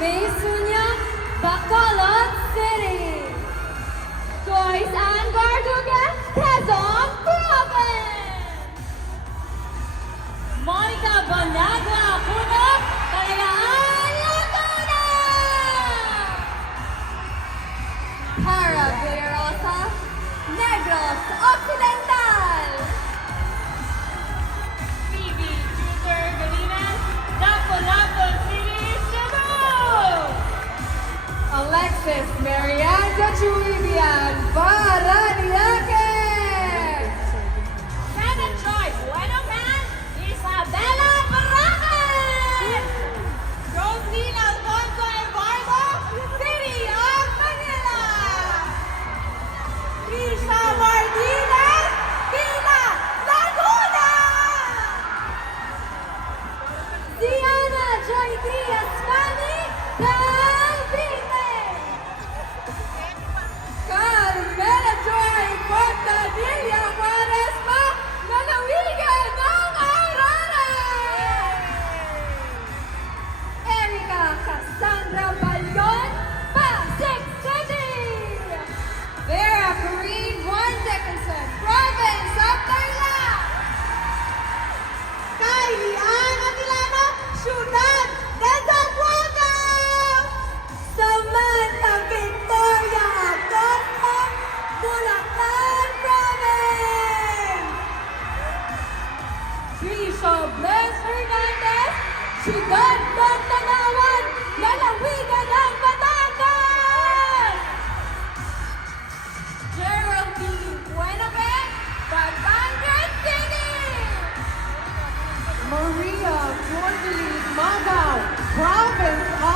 May Sunya, Bacolod City. Joyce Ann Garduga, Quezon Province. Monica Banagla, Puno, Kalayaan, Laguna. Cara Villarosa, Negros Occidental. Phoebe Junior Galinas, Lapu-Lapu City, Cebu. Alexis Marianne Gachuibian, Paranaque. Shannon Joy Buenocan, Isabela Barragan. Roslyn Alfonso Embargo, City of Manila. Risha Martinez, Villa Laguna. Diana Joy Trias Mani, Cavite. Carmela Joy Portadilla Quaresma, Lalawigan ng Arana. Erica Cassandra Balyon, Pasig City. Vera Corrine Juan Dickinson, Province of Tarlac. Kylie Ann Atilano, Ciudad de Zamboanga. Samantha Victoria Acosta, Bulacan Province. Trisha Bless Hernandez, Ciudad ng Tanawan, Lalawigan ng Batangas. Geraldine Buenaven, Batangas City. Maria Cordelis Magaw, Province of